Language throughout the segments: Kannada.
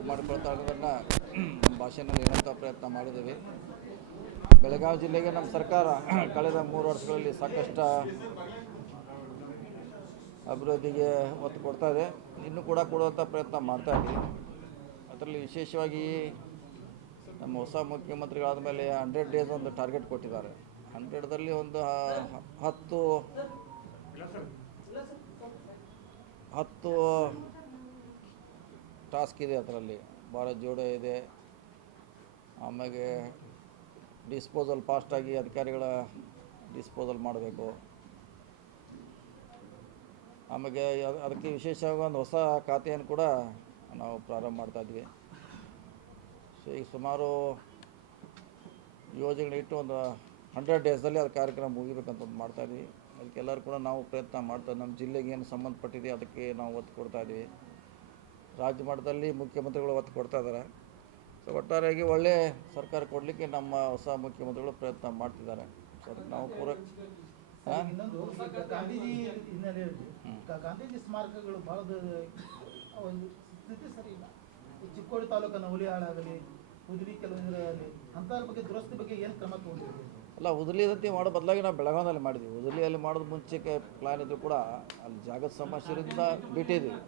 ಉಪಯೋಗ ಮಾಡಿಕೊಳ್ತಾ ಇರೋದನ್ನು ನಮ್ಮ ಭಾಷೆಯಲ್ಲಿ ಹೇಳುವಂಥ ಪ್ರಯತ್ನ ಮಾಡಿದ್ದೀವಿ. ಬೆಳಗಾವಿ ಜಿಲ್ಲೆಗೆ ನಮ್ಮ ಸರ್ಕಾರ ಕಳೆದ 3 ವರ್ಷಗಳಲ್ಲಿ ಸಾಕಷ್ಟು ಅಭಿವೃದ್ಧಿಗೆ ಒತ್ತು ಕೊಡ್ತಾ ಇದೆ, ಇನ್ನೂ ಕೂಡ ಕೊಡುವಂಥ ಪ್ರಯತ್ನ ಮಾಡ್ತಾಯಿದ್ದೀವಿ. ಅದರಲ್ಲಿ ವಿಶೇಷವಾಗಿ ನಮ್ಮ ಹೊಸ ಮುಖ್ಯಮಂತ್ರಿಗಳಾದ ಮೇಲೆ 100 ಡೇಸ್ ಒಂದು ಟಾರ್ಗೆಟ್ ಕೊಟ್ಟಿದ್ದಾರೆ. 100ದಲ್ಲಿ ಒಂದು 10 ಟಾಸ್ಕ್ ಇದೆ. ಅದರಲ್ಲಿ ಭಾರತ್ ಜೋಡೋ ಇದೆ, ಆಮೇಲೆ ಡಿಸ್ಪೋಸಲ್ ಫಾಸ್ಟಾಗಿ ಅಧಿಕಾರಿಗಳ ಡಿಸ್ಪೋಸಲ್ ಮಾಡಬೇಕು. ಆಮೇಲೆ ಅದಕ್ಕೆ ವಿಶೇಷವಾಗಿ ಒಂದು ಹೊಸ ಖಾತೆಯನ್ನು ಕೂಡ ನಾವು ಪ್ರಾರಂಭ ಮಾಡ್ತಾಯಿದ್ವಿ. ಸೊ ಈಗ ಸುಮಾರು ಯೋಜನೆಗಳಿಟ್ಟು ಒಂದು 100 ಡೇಸಲ್ಲಿ ಅದು ಕಾರ್ಯಕ್ರಮ ಮುಗಿಬೇಕಂತ ಮಾಡ್ತಾಯಿದ್ವಿ. ಅದಕ್ಕೆಲ್ಲರೂ ಕೂಡ ನಾವು ಪ್ರಯತ್ನ ಮಾಡ್ತಾ ನಮ್ಮ ಜಿಲ್ಲೆಗೆ ಏನು ಸಂಬಂಧಪಟ್ಟಿದೆ ಅದಕ್ಕೆ ನಾವು ಒತ್ತು ಕೊಡ್ತಾಯಿದ್ವಿ. ರಾಜ್ಯ ಮಟ್ಟದಲ್ಲಿ ಮುಖ್ಯಮಂತ್ರಿಗಳು ಒತ್ತು ಕೊಡ್ತಾ ಇದ್ದಾರೆ. ಸೊ ಒಟ್ಟಾರೆಯಾಗಿ ಒಳ್ಳೆಯ ಸರ್ಕಾರ ಕೊಡಲಿಕ್ಕೆ ನಮ್ಮ ಹೊಸ ಮುಖ್ಯಮಂತ್ರಿಗಳು ಪ್ರಯತ್ನ ಮಾಡ್ತಿದ್ದಾರೆ. ಸೊ ಅದಕ್ಕೆ ನಾವು ಗಾಂಧೀಜಿ ಹಿನ್ನೆಲೆಯಲ್ಲಿ ಗಾಂಧೀಜಿ ಸ್ಮಾರಕಗಳು ಭಾಳ ಒಂದು ಸ್ಥಿತಿ ಸರಿ ಇಲ್ಲ. ಚಿಕ್ಕೋಡಿ ತಾಲೂಕಿನ ಹುಲಿಯಾಳಾಗಲಿ ಉದಲಿ ಕೆಲವೊಂದರಲ್ಲಿ ಅಂಥವ್ರ ಬಗ್ಗೆ ದುರಸ್ತಿ ಬಗ್ಗೆ ಏನು ಕ್ರಮ ತಗೊಂಡಿದ್ದೀವಿ? ಅಲ್ಲ, ಉದಲಿದಂತೆ ಮಾಡೋ ಬದಲಾಗಿ ನಾವು ಬೆಳಗಾವಿಯಲ್ಲಿ ಮಾಡಿದ್ವಿ. ಉದಲಿಯಲ್ಲಿ ಮಾಡೋದು ಮುಂಚೆಗೆ ಪ್ಲ್ಯಾನ್ ಇದ್ದರೂ ಕೂಡ ಅಲ್ಲಿ ಜಾಗದ ಸಮಸ್ಯೆಯಿಂದ ಬಿಟ್ಟಿದ್ದೀವಿ.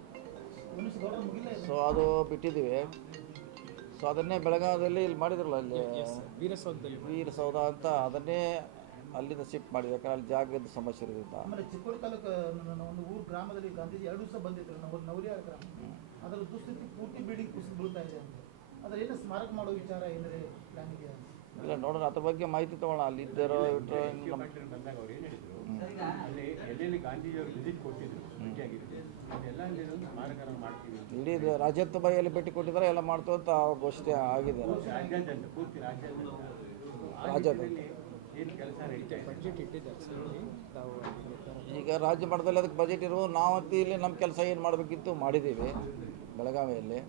ಸೊ ಅದು ಬಿಟ್ಟಿದ್ದೀವಿ. ಸೊ ಅದನ್ನೇ ಬೆಳಗಾವಿಯಲ್ಲಿ ಇಲ್ಲಿ ಮಾಡಿದ್ರಲ್ಲ, ಅಲ್ಲಿ ವೀರಸೌಧ ಅಂತ, ಅದನ್ನೇ ಅಲ್ಲಿಂದ ಶಿಫ್ಟ್ ಮಾಡಿದ್ವಿ. ಯಾಕಂದ್ರೆ ಅಲ್ಲಿ ಜಾಗದ ಸಮಸ್ಯೆ ಇರೋದ್ರಿಂದ. ಆಮೇಲೆ ಚಿಕ್ಕೋಡಿ ತಾಲೂಕು ಒಂದು ಊರು ಗ್ರಾಮದಲ್ಲಿ ಗಾಂಧೀಜಿ 2 ದಿವಸ ಬಂದಿದ್ರು. ನಮ್ಮ ನವಲಿಯಾಳ ಗ್ರಾಮ, ಅದರ ದುಸ್ಥಿತಿ ಪೂರ್ತಿ ಬಿಲ್ಡಿಂಗ್ ಕುಸಿದು ಬೀಳ್ತಾ ಇದೆ ಅಂತ. ಅದ್ರ ಏನು ಸ್ಮಾರಕ ಮಾಡೋ ವಿಚಾರ ಏನಾರೆ ಪ್ಲಾನ್ ಇದೆಯಾ? ಇಲ್ಲ, ನೋಡೋಣ, ಅದ್ರ ಬಗ್ಗೆ ಮಾಹಿತಿ ತೊಗೊಳ್ಳೋಣ. ಅಲ್ಲಿ ಇದ್ದಾರೋ ಇಡೀ ರಾಜ್ಯದ ಬಗೆಯಲ್ಲಿ ಭೇಟಿ ಕೊಟ್ಟಿದ್ದಾರೆ, ಎಲ್ಲ ಮಾಡ್ತು ಅಂತ ಘೋಷಣೆ ಆಗಿದೆ. ರಾಜ್ಯದ ಈಗ ರಾಜ್ಯ ಮಟ್ಟದಲ್ಲಿ ಅದಕ್ಕೆ ಬಜೆಟ್ ಇರುವ ನಾವಂತೂ ಇಲ್ಲಿ ನಮ್ಮ ಕೆಲಸ ಏನು ಮಾಡಬೇಕಿತ್ತು ಮಾಡಿದ್ದೀವಿ ಬೆಳಗಾವಿಯಲ್ಲಿ.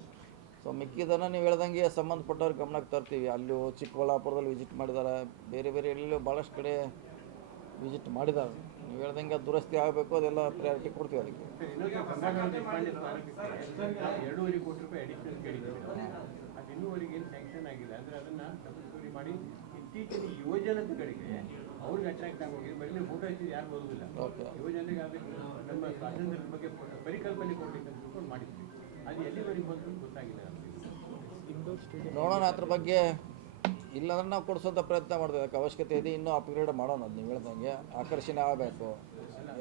ಸೊ ಮಿಕ್ಕಿದನ್ನು ನೀವು ಹೇಳ್ದಂಗೆ ಸಂಬಂಧಪಟ್ಟವ್ರಿಗೆ ಗಮನಕ್ಕೆ ತರ್ತೀವಿ. ಅಲ್ಲಿ ಚಿಕ್ಕಬಳ್ಳಾಪುರದಲ್ಲಿ ವಿಸಿಟ್ ಮಾಡಿದ್ದಾರೆ, ಬೇರೆ ಬೇರೆ ಎಲ್ಲೆಲ್ಲೋ ಭಾಳಷ್ಟು ಕಡೆ ವಿಸಿಟ್ ಮಾಡಿದ್ದಾರೆ. ನೀವು ಹೇಳ್ದಂಗೆ ದುರಸ್ತಿ ಆಗಬೇಕು, ಅದೆಲ್ಲ ಪ್ರಯಾರಿಟಿ ಕೊಡ್ತೀವಿ ಅದಕ್ಕೆ. ₹2.5 ಕೋಟಿ ಇನ್ನೂವರೆಗೆ ಏನು ಸ್ಯಾಂಕ್ಷನ್ ಆಗಿದೆ ಅಂದರೆ ಅದನ್ನು ತಪ್ಪಿಸ್ಕೋರಿ ಮಾಡಿ ಇತ್ತೀಚಿನ ಯೋಜನೆಗಳಿಗೆ ಅವ್ರಿಗೆ ಅಟ್ರಾಕ್ಟ್ ಆಗೋಗಿ ಬರೀ ಫೋಟೋ ಹಚ್ಚಿದ್ದು ಯಾರು ಬರೋದಿಲ್ಲ. ಯೋಜನೆಗೆ ಅದಕ್ಕೆ ನಮ್ಮ ಸ್ವಾತಂತ್ರ್ಯದ ಬಗ್ಗೆ ಪರಿಕಲ್ಪನೆ ಕೊಡಲಿಕ್ಕೆ ಅಂತ ತಿಳ್ಕೊಂಡು ಮಾಡಿದ್ವಿ. ಅದು ಎಲ್ಲಿವರೆಗೆ ಬಂದರೂ ಗೊತ್ತಾಗಿಲ್ಲ. ನೋಡೋಣ, ಅದ್ರ ಬಗ್ಗೆ ಇಲ್ಲಾಂದ್ರೆ ನಾವು ಕೊಡಿಸೋಂಥ ಪ್ರಯತ್ನ ಮಾಡ್ತೀವಿ. ಅದಕ್ಕೆ ಅವಶ್ಯಕತೆ ಇದೆ, ಇನ್ನೂ ಅಪ್ಗ್ರೇಡ್ ಮಾಡೋಣ. ಅದು ನೀವು ಹೇಳ್ದಂಗೆ ಆಕರ್ಷಣೆ ಆಗಬೇಕು,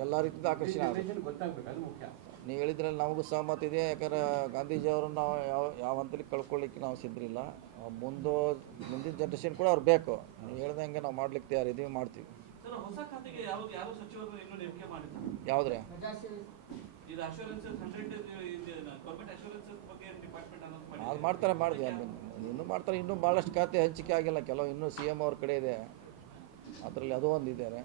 ಎಲ್ಲ ರೀತಿಯಿಂದ ಆಕರ್ಷಣೆ ಆಗಬೇಕು, ಗೊತ್ತಾಗಬೇಕು, ಅದು ಮುಖ್ಯ. ನೀವು ಹೇಳಿದ್ರಲ್ಲಿ ನಮಗೂ ಸಹಮತ ಇದೆ. ಯಾಕಂದ್ರೆ ಗಾಂಧೀಜಿಯವ್ರನ್ನ ನಾವು ಯಾವ ಹಂತದಲ್ಲಿ ಕಳ್ಕೊಳ್ಳಿಕ್ಕೆ ನಾವು ಸಿದ್ಧರಿಲ್ಲ. ಮುಂದಿನ ಜನ್ರೇಷನ್ ಕೂಡ ಅವ್ರು ಬೇಕು. ನೀವು ಹೇಳ್ದಂಗೆ ನಾವು ಮಾಡ್ಲಿಕ್ಕೆ ತಯಾರಿದ್ದೀವಿ, ಮಾಡ್ತೀವಿ. ಯಾವುದ್ರೆ ಅದು ಮಾಡ್ತಾರೆ, ಮಾಡಿದ್ವಿ. ಇನ್ನೂ ಮಾಡ್ತಾರೆ, ಇನ್ನೂ ಭಾಳಷ್ಟು ಖಾತೆ ಹಂಚಿಕೆ ಆಗಿಲ್ಲ. ಕೆಲವು ಇನ್ನೂ CM ಅವ್ರ ಕಡೆ ಇದೆ, ಅದರಲ್ಲಿ ಅದು ಒಂದು ಇದ್ದಾರೆ.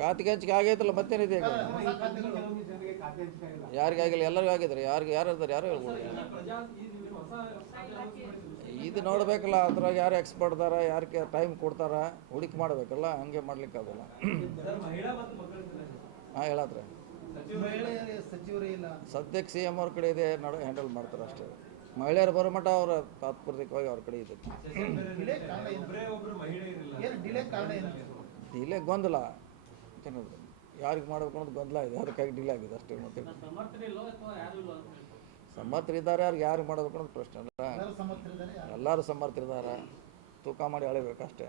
ಖಾತೆಗೆ ಹಂಚಿಕೆ ಆಗೈತಲ್ಲ, ಮತ್ತೇನಿದೆ ಈಗ? ಯಾರಿಗಾಗಿಲ್ಲ, ಎಲ್ಲರಿಗೂ ಆಗಿದ್ದಾರೆ. ಯಾರು ಇದ್ದಾರೆ, ಯಾರು ಹೇಳ್ಬೋದು. ಇದು ನೋಡಬೇಕಲ್ಲ, ಅದ್ರಾಗ ಯಾರು ಎಕ್ಸ್ಪರ್ಟ್ ಇದಾರ, ಯಾರಿಗೆ ಟೈಮ್ ಕೊಡ್ತಾರ, ಹುಡುಕಿ ಮಾಡಬೇಕಲ್ಲ. ಹಂಗೆ ಮಾಡ್ಲಿಕ್ಕೆ ಆಗೋಲ್ಲ. ಹಾಂ, ಹೇಳತ್ರೆ ಸದ್ಯಕ್ಕೆ CM ಅವ್ರ ಕಡೆ ಇದೆ, ಹ್ಯಾಂಡಲ್ ಮಾಡ್ತಾರೆ ಅಷ್ಟೇ. ಮಹಿಳೆಯರು ಬರೋ ಮಟ್ಟ ಅವರ ತಾತ್ಪರ್ಯವಾಗಿ ಅವ್ರ ಕಡೆ ಇದೆ. ಡಿಲೇ ಗೊಂದಲ, ಯಾರಿಗೆ ಮಾಡ್ಬೇಕು ಅನ್ನೋದು ಗೊಂದಲ ಇದೆ, ಅದಕ್ಕಾಗಿ ಡಿಲೇ ಆಗಿದೆ ಅಷ್ಟೇ. ಮತ್ತೆ ಸಮರ್ಥರಿದ್ದಾರೆ, ಯಾರಿಗೆ ಮಾಡ್ಬೇಕು ಅನ್ನೋದು ಪ್ರಶ್ನೆ ಅಲ್ಲ. ಎಲ್ಲರೂ ಸಮರ್ಥರಿದ್ದಾರೆ, ತೂಕ ಮಾಡಿ ಅಳಿಬೇಕಷ್ಟೇ.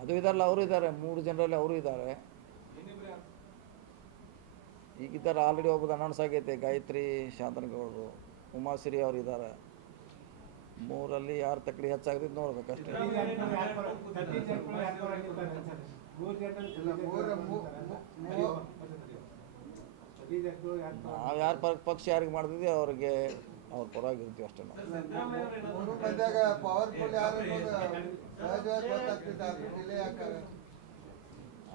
ಅದು ಇದಾರಲ್ಲ, ಅವರು ಇದ್ದಾರೆ, 3 ಜನರಲ್ಲಿ ಅವರು ಇದ್ದಾರೆ. ಈಗಿದ್ದಾರೆ, ಆಲ್ರೆಡಿ ಒಬ್ಬದು ಅನೌನ್ಸ್ ಆಗೈತೆ, ಗಾಯತ್ರಿ ಶಾಂತನಗೌಡರು, ಉಮಾಶ್ರೀ ಅವರು ಇದ್ದಾರೆ. 3ರಲ್ಲಿ ಯಾರು ತಕ್ಕಡಿ ಹೆಚ್ಚಾಗ್ತಿದ್ದು ನೋಡ್ಬೇಕಷ್ಟೇ. ನಾವು ಯಾರ ಪಕ್ಷ ಯಾರಿಗೆ ಮಾಡ್ತಿದ್ವಿ ಅವ್ರಿಗೆ ಅವ್ರ ಪರವಾಗಿರ್ತೀವಿ ಅಷ್ಟೇ. ನಾವು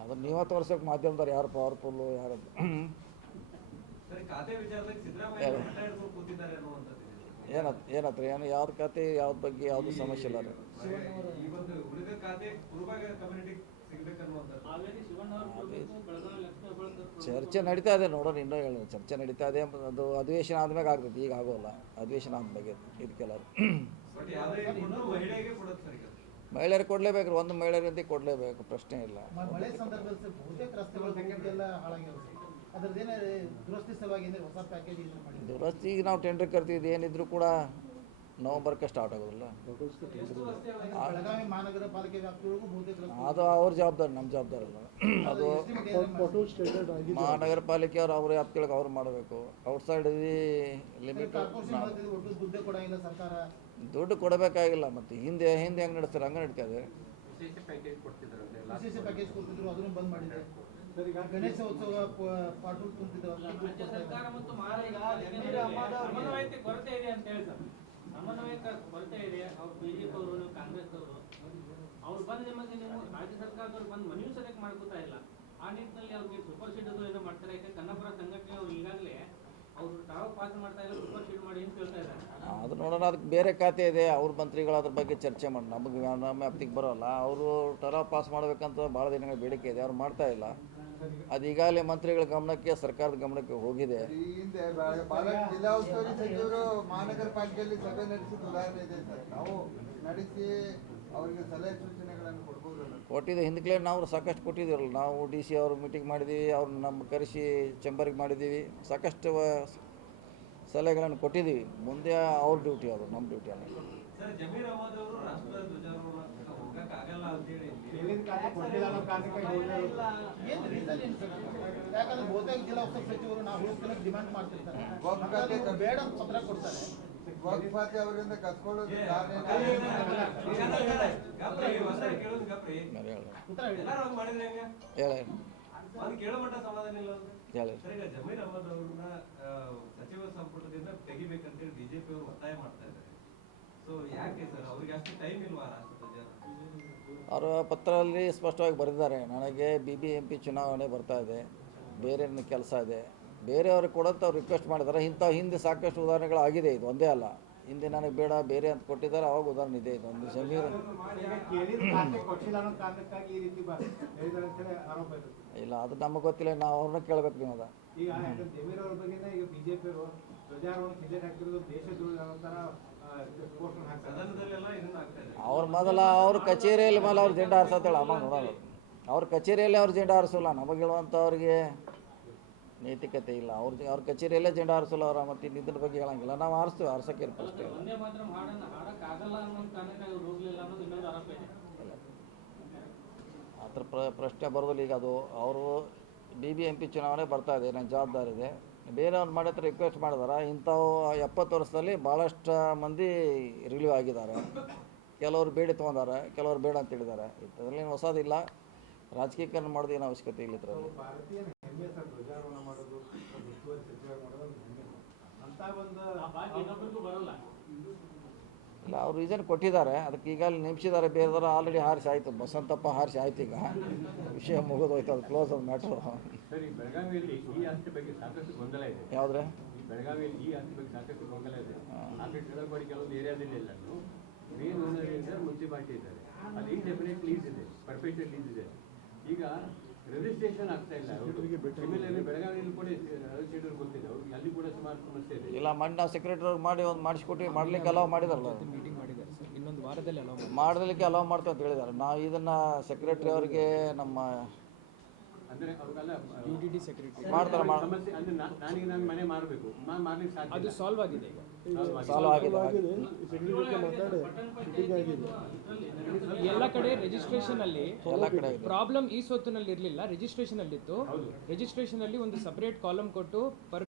ಅದನ್ನು ನೀವೇ ತೋರ್ಸೋಕೆ ಮಾಧ್ಯಮದವ್ರು ಯಾರು ಪವರ್ಫುಲ್ಲು, ಯಾರು ಏನತ್ರ ಏನು ಯಾವ್ದು ಖಾತೆ, ಯಾವ್ದು ಬಗ್ಗೆ ಯಾವುದು ಸಮಸ್ಯೆ ಇಲ್ಲ ರೀ. ಚರ್ಚೆ ನಡೀತಾ ಇದೆ, ನೋಡೋಣ ಇನ್ನೂ ಹೇಳಿ ಚರ್ಚೆ ನಡೀತಾ ಇದೆ. ಅದು ಅಧಿವೇಶನ ಆದ್ಮೇಲೆ ಆಗ್ತದೆ, ಈಗ ಆಗೋಲ್ಲ. ಅಧಿವೇಶನ ಆದ್ಮೇಲೆ ಇದಕ್ಕೆಲ್ಲ ಮಹಿಳೆಯರಿಗೆ ಕೊಡಲೇಬೇಕು, ಒಂದು ಮಹಿಳೆಯರಿಂದ ಕೊಡಲೇಬೇಕು, ಪ್ರಶ್ನೆ ಇಲ್ಲ. ಮಳೆ ಸಂದರ್ಭದಲ್ಲಿ ಸರ್ ಬಹುತೇಕ ರಸ್ತೆಗಳು ಎಲ್ಲ ಹಾಳಾಗಿವೆ ಸರ್. ಅದ್ರದ್ದೇನೇ ದುರಸ್ತಿ ಸಲುವಾಗಿ ಏನೇ ಹೊಸ ಪ್ಯಾಕೇಜ್ ಇದು ಮಾಡಿ ದುರಸ್ತಿ ಈಗ ನಾವು ಟೆಂಡರ್ ಕರ್ತಿದ್ದು ಏನಿದ್ರು ಕೂಡ ನವಂಬರ್ಗೆ ಸ್ಟಾರ್ಟ್ ಆಗೋದಿಲ್ಲ. ಬೆಳಗಾವಿ ಮಹಾನಗರ ಪಾಲಿಕೆ ವ್ಯಾಪ್ತಿಯೊಳಗೂ ಬಹುತೇಕ ರಸ್ತೆ ಅದು ಅವ್ರ ಜವಾಬ್ದಾರಿ, ನಮ್ಮ ಜವಾಬ್ದಾರಿ ಅಲ್ಲ. ಅದು ಮಹಾನಗರ ಪಾಲಿಕೆ ಅವ್ರ ವ್ಯಾಪ್ತಿಯೊಳಗೆ ಅವ್ರು ಮಾಡಬೇಕು. ಔಟ್ಸೈಡ್ ಲಿಮಿಟ್ ಕಾರ್ಪೊರೇಷನ್ ಒಟ್ಟು ದುಡ್ಡೇ ಕೊಡಂಗಿಲ್ಲ ಸರ್ಕಾರ. ದುಡ್ಡು ಕೊಡಬೇಕಾಗಿಲ್ಲ. ಮತ್ತು ಹಿಂದೆ ಹೆಂಗೆ ನಡೆಸ್ತಾರೆ ಹಂಗೆ ನಡೀತಾ ಇದೆ. ವಿಶೇಷ ಪ್ಯಾಕೇಜ್ ಕೊಡ್ತಿದ್ದಾರೆ ವಿಶೇಷ ಪ್ಯಾಕೇಜ್ ಕೊಡ್ತಿದ್ರು, ಅದನ್ನು ಬಂದ್ ಮಾಡಿದೆ. ಗಣೇಶ ಉತ್ಸವ ಪಾಟೂಲ್ ತುಂಬಿದ್ರು, ಸರ್ಕಾರ ಮತ್ತು ಸಮನ್ವಯತೆ ಕೊರತೆ ಇದೆ ಅಂತ ಹೇಳಿ ಸರ್. ಸಮನ್ವಯತೆ ಕೊರತೆ ಇದೆ. ಅವ್ರು ಬಿಜೆಪಿ ಅವರು ಕಾಂಗ್ರೆಸ್ ಅವರು ಅವ್ರು ಬಂದು ನಿಮಗೆ ನೀವು ರಾಜ್ಯ ಸರ್ಕಾರದವ್ರು ಬಂದು ಮನವಿ ಸರಿಯಾಗಿ ಮಾಡ್ಕೋತಾ ಇಲ್ಲ. ಆ ನಿಟ್ಟಿನಲ್ಲಿ ಅವ್ರಿಗೆ ಸೂಪರ್ ಶೀಟ್ ಅದು ಏನೋ ಮಾಡ್ತಾರೆ. ಯಾಕೆ ಕನ್ನಪುರ ಸಂಘಟನೆ ಅವ್ರು ಈಗಾಗಲೇ ಅವರು ಟಾವ್ ಪಾಸ್ ಮಾಡ್ತಾ ಇಲ್ಲ, ಸೂಪರ್ ಶೀಟ್ ಮಾಡಿ ಅಂತ ಹೇಳ್ತಾ ಇದ್ದಾರೆ. ಅದು ನೋಡೋಣ, ಅದಕ್ಕೆ ಬೇರೆ ಖಾತೆ ಇದೆ. ಅವ್ರ ಮಂತ್ರಿಗಳು ಅದ್ರ ಬಗ್ಗೆ ಚರ್ಚೆ ಮಾಡಿ, ನಮಗೆ ನಮ್ಮ ವ್ಯಾಪ್ತಿಗೆ ಬರೋಲ್ಲ. ಅವರು ಟರಾವ್ ಪಾಸ್ ಮಾಡಬೇಕಂತ ಭಾಳ ದಿನಗಳ ಬೇಡಿಕೆ ಇದೆ, ಅವ್ರು ಮಾಡ್ತಾ ಇಲ್ಲ. ಅದು ಈಗಾಗಲೇ ಮಂತ್ರಿಗಳ ಗಮನಕ್ಕೆ, ಸರ್ಕಾರದ ಗಮನಕ್ಕೆ ಹೋಗಿದೆ. ಈ ಹಿಂದೆ ಜಿಲ್ಲಾ ಉಸ್ತುವಾರಿ ಸಚಿವರು ಮಹಾನಗರ ಪಾಲಿಕೆಯಲ್ಲಿ ಸಭೆ ನಡೆಸಿದ ಉದಾಹರಣೆ ಇದೆ ಸರ್. ನಾವು ನಡೆಸಿ ಅವರಿಗೆ ಸಲಹೆ ಸೂಚನೆಗಳನ್ನು ಕೊಡ್ಬೋದಲ್ಲ? ಕೊಟ್ಟಿದ್ದು ಹಿಂದಕ್ಕೆ ನಾವು ಸಾಕಷ್ಟು ಕೊಟ್ಟಿದ್ದೀವಲ್ಲ. ನಾವು ಡಿ ಸಿ ಅವರು ಮೀಟಿಂಗ್ ಮಾಡಿದ್ದೀವಿ, ಅವ್ರನ್ನ ನಮ್ಮ ಕರೆಸಿ ಚೇಂಬರ್ಗೆ ಮಾಡಿದ್ದೀವಿ, ಸಾಕಷ್ಟು ಸಲಹೆಗಳನ್ನು ಕೊಟ್ಟಿದ್ದೀವಿ. ಮುಂದೆ ಅವ್ರ ಡ್ಯೂಟಿ, ಅದು ನಮ್ಮ ಡ್ಯೂಟಿ ಅಲ್ಲ. ಸರ್, ಜಮೀರ್ ಅಹಮದ್ ಅವರು ರಾಷ್ಟ್ರ ಧ್ವಜಾರೋಹಣ ಹೋಗಕ್ಕಾಗಲ್ಲ ಅಂತೇಳಿ ಏನ್ ರೀಸನ್ ಏನು ಸರ್? ಯಾಕಂದ್ರೆ ಬಹುತೇಕ ಜಿಲ್ಲಾ ಉಸ್ತುವಾರಿ ಸಚಿವರು ನಾವು ಹೋಗ್ತಿಲ್ಲ ಡಿಮಾಂಡ್ ಮಾಡ್ತಿರ್ತಾರೆ. ಬೇಡ ಅಂತ ಪತ್ರ ಕೊಡ್ತಾರೆ. ವಕ್ಫ್ ಖಾತೆ ಅವರಿಂದ ಕಸ್ಕೊಳ್ಳೋದು ಕಾರಣ ಏನು? ಕೇಳೋದು ಗಪ್ರಿ ಉತ್ತರ ಹೇಳಿ. ಎಲ್ಲಾರು ಹಂಗ್ ಮಾಡಿದ್ರೆ ಹೆಂಗ? ಹೇಳಿ ಅದು ಕೇಳೋ ಮಟ್ಟ ಸಮಾಧಾನ ಇಲ್ಲ ಅಂತ. ಹೇಳಿ. ಸರ್, ಈಗ ಜಮೀರ್ ಅಹಮದ್ ಅವ್ರನ್ನ ಸಚಿವ ಸಂಪುಟದಿಂದ ತೆಗಿಬೇಕಂತೇಳಿ ಬಿಜೆಪಿ ಅವರು ಒತ್ತಾಯ ಮಾಡ್ತಾ ಇದ್ದಾರೆ. ಸೊ ಯಾಕೆ ಸರ್, ಅವ್ರಿಗೆ ಅಷ್ಟು ಟೈಮ್ ಇಲ್ವಾ ರಾಷ್ಟ್ರಧ್ವಜ? ಅವರ ಪತ್ರದಲ್ಲಿ ಸ್ಪಷ್ಟವಾಗಿ ಬರೆದಿದ್ದಾರೆ, ನನಗೆ BBMP ಚುನಾವಣೆ ಬರ್ತಾ ಇದೆ, ಬೇರೆ ಕೆಲಸ ಇದೆ, ಬೇರೆಯವ್ರಿಗೆ ಕೊಡೋಂತ ಅವ್ರು ರಿಕ್ವೆಸ್ಟ್ ಮಾಡಿದ್ದಾರೆ. ಇಂಥ ಹಿಂದೆ ಸಾಕಷ್ಟು ಉದಾಹರಣೆಗಳಾಗಿದೆ, ಇದು ಒಂದೇ ಅಲ್ಲ. ಹಿಂದೆ ನನಗೆ ಬೇಡ ಬೇರೆ ಅಂತ ಕೊಟ್ಟಿದ್ದಾರೆ, ಅವಾಗ ಉದಾಹರಣೆ ಇದೆ. ಇದು ಒಂದು ಜಮೀರು ಇಲ್ಲ, ಅದು ನಮಗೆ ಗೊತ್ತಿಲ್ಲ, ನಾವು ಅವ್ರನ್ನ ಕೇಳಬೇಕು. ನೀವು ಅದ ಈಗ ಜಮೀರ್ ಅವ್ರ ಬಗ್ಗೆ ಈಗ ಬಿಜೆಪಿ ಅವರು ಧ್ವಜಾರೋಹಣ ಟಿಕೆಟ್ ಹಾಕಿರೋದು ದೇಶದ್ರೋಹ ಒಂಥರ ಸದನದಲ್ಲೆಲ್ಲ ಇದನ್ನ ಆಗ್ತಾ ಇದೆ. ಅವ್ರ ಮೊದಲ ಅವ್ರ ಕಚೇರಿಯಲ್ಲಿ ಮೇಲೆ ಅವ್ರು ಜೆಂಡ ಹಾರಿಸತ್ತೇಳ ಅಮ್ಮ ನೋಡೋದು. ಅವ್ರ ಕಚೇರಿಯಲ್ಲೇ ಅವ್ರು ಜೆಂಡ ಹಾರಿಸೋಲ್ಲ, ನಮಗೆ ಹೇಳುವಂಥವ್ರಿಗೆ ನೈತಿಕತೆ ಇಲ್ಲ. ಅವ್ರ ಕಚೇರಿಯಲ್ಲೇ ಜೆಂಡ ಹಾರಿಸೋಲ್ಲ ಅವ್ರ. ಮತ್ತು ಇದ್ರ ಬಗ್ಗೆ ಹೇಳಂಗಿಲ್ಲ, ನಾವು ಹಾರಿಸ್ತೀವಿ, ಹಾರ್ಸೋಕೆ ಅಷ್ಟೇ. ಒಂದೇ ಮಾತ್ರ ಹಾಡಕ್ಕಾಗಲ್ಲ ಅನ್ನೋ ಕಾರಣಕ್ಕೆ ಅವ್ರು ಹೋಗ್ಲಿಲ್ಲ ಅನ್ನೋದು ಇನ್ನೊಂದು ಆರೋಪ ಇದೆ. ಆ ಥರ ಪ್ರಶ್ನೆ ಬರೋದಿಲ್ಲ. ಈಗ ಅದು ಅವರು BBMP ಚುನಾವಣೆ ಬರ್ತಾ ಇದೆ, ನನ್ನ ಜವಾಬ್ದಾರಿ ಇದೆ. ಬೇರೆಯವ್ರು ಮಾಡಿ ಹತ್ರ ರಿಕ್ವೆಸ್ಟ್ ಮಾಡಿದಾರೆ. ಇಂಥವು 70 ವರ್ಷದಲ್ಲಿ ಭಾಳಷ್ಟು ಮಂದಿ ರಿಲೀವ್ ಆಗಿದ್ದಾರೆ. ಕೆಲವರು ಬೇಡ ತೊಗೊಂಡಾರೆ, ಕೆಲವರು ಬೇಡ ಅಂತ ಹೇಳಿದ್ದಾರೆ. ಇದರಲ್ಲಿ ಹೊಸದಿಲ್ಲ, ರಾಜಕೀಕರಣ ಮಾಡೋದು ಏನು ಅವಶ್ಯಕತೆ ಇಲ್ಲ ಇದರಲ್ಲಿ. ಭಾರತೀಯ ಹೆಮ್ಮೆ ಸರ್, ಧ್ವಜಾರೋಹಣ ಮಾಡೋದು, ಉಸ್ತುವಾರಿ ಸಚಿವರು ಮಾಡೋದು ಹೆಮ್ಮೆ ಅಂತ ಒಂದು ಆ ಭಾಗ್ಯ ಇನ್ನೊಬ್ಬರಿಗೂ ಬರೋಲ್ಲ. ಇಲ್ಲ, ಅವ್ರು ರೀಸನ್ ಕೊಟ್ಟಿದ್ದಾರೆ, ಅದಕ್ಕೆ ಈಗ ನಿಮಿಷಿದ್ದಾರೆ. ಬೇರೆದವರು ಆಲ್ರೆಡಿ ಹಾರಿಸಿ ಆಯಿತು, ಬಸಂತಪ್ಪ ಹಾರಿಸಿ ಆಯ್ತು. ಈಗ ವಿಷಯ ಮುಗಿದೋಯ್ತು, ಅದು ಕ್ಲೋಸ್ ಅದು ಮ್ಯಾಟ್ರು. ಸರ್, ಈ ಬೆಳಗಾವಿಯಲ್ಲಿ ಈ ಆಸ್ತಿ ಬಗ್ಗೆ ಸಾಕಷ್ಟು ಗೊಂದಲ ಇದೆ. ಯಾವುದ್ರೆ ಈ ಬೆಳಗಾವಿಯಲ್ಲಿ ಈ ಆಸ್ತಿ ಬಗ್ಗೆ ಸಾಕಷ್ಟು ಗೊಂದಲ ಇದೆ. ಆಫೀಸ್ ತಿಳಬಡಿ ಕೆಲವೊಂದು ಏರಿಯಾದಲ್ಲಿ ಎಲ್ಲ ಮೇನ್ ಓನರ್ ಇದ್ದಾರೆ, ಮುನ್ಸಿಪಾಲಿಟಿ ಇದ್ದಾರೆ. ಅದು ಇಂಡೆಫಿನೆಟ್ ಲೀಸ್ ಇದೆ, ಪರ್ಪೆಚುಯಲ್ ಲೀಸ್ ಇದೆ. ಈಗ ರಿಜಿಸ್ಟ್ರೇಷನ್ ಆಗ್ತಾ ಇಲ್ಲ. ಸಿಮಿಲರ್ಲಿ ಬೆಳಗಾವಿಯಲ್ಲಿ ಕೂಡ ಶೆಡ್ಯೂಲ್ ಗೊತ್ತಿದೆ ಅವ್ರಿಗೆ, ಅಲ್ಲಿ ಕೂಡ ಸುಮಾರು ಸಮಸ್ಯೆ ಇದೆ. ಇಲ್ಲ, ಮೊನ್ನೆ ನಾವು ಸೆಕ್ರೆಟರಿ ಅವ್ರಿಗೆ ಮಾಡಿ ಒಂದು ಮಾಡಿಸ್ಕೊಟ್ಟು ಮಾಡ್ಲಿಕ್ಕೆ ಅಲೋ ಮಾಡಿದಾರಲ್ಲ, ಮೀಟಿಂಗ್ ಮಾಡಿದ್ದಾರೆ ಸರ್. ಇನ್ನೊಂದು ವಾರದಲ್ಲಿ ಅಲೋ ಮಾಡಲಿಕ್ಕೆ ಅಲೋ ಮಾಡ್ತೀವಿ ಅಂತ ಹೇಳಿದ್ದಾರೆ. ನಾವು ಇದನ್ನು ಸೆಕ್ರೆಟರಿ ಅವರಿಗೆ ನಮ್ಮ ಅಂದ್ರೆ ಅವ್ರಿಗೆಲ್ಲ UDD ಸೆಕ್ರೆಟರಿ ಮಾಡ್ತಾರೆ. ಸಮಸ್ಯೆ ಅಂದ್ರೆ ನಾನೀಗ ನಾನು ಮನೆ ಮಾರಬೇಕು, ಮಾರ್ಲಿಕ್ಕೆ ಸಾಧ್ಯ ಅದು ಸಾಲ್ವ್ ಆಗಿದೆ. ಈಗ ಸಾಲ್ವ್ ಆಗಿದೆ. ಎಲ್ಲ ಕಡೆ ರಿಜಿಸ್ಟ್ರೇಷನ್ ಅಲ್ಲಿ ಎಲ್ಲ ಕಡೆ ಇದೆ. ಪ್ರಾಬ್ಲಮ್ ಈ ಸ್ವತ್ತಿನಲ್ಲಿ ಇರಲಿಲ್ಲ, ರಿಜಿಸ್ಟ್ರೇಷನ್ ಅಲ್ಲಿ ಇತ್ತು. ರಿಜಿಸ್ಟ್ರೇಷನ್ ಅಲ್ಲಿ ಒಂದು ಸಪರೇಟ್ ಕಾಲಮ್ ಕೊಟ್ಟು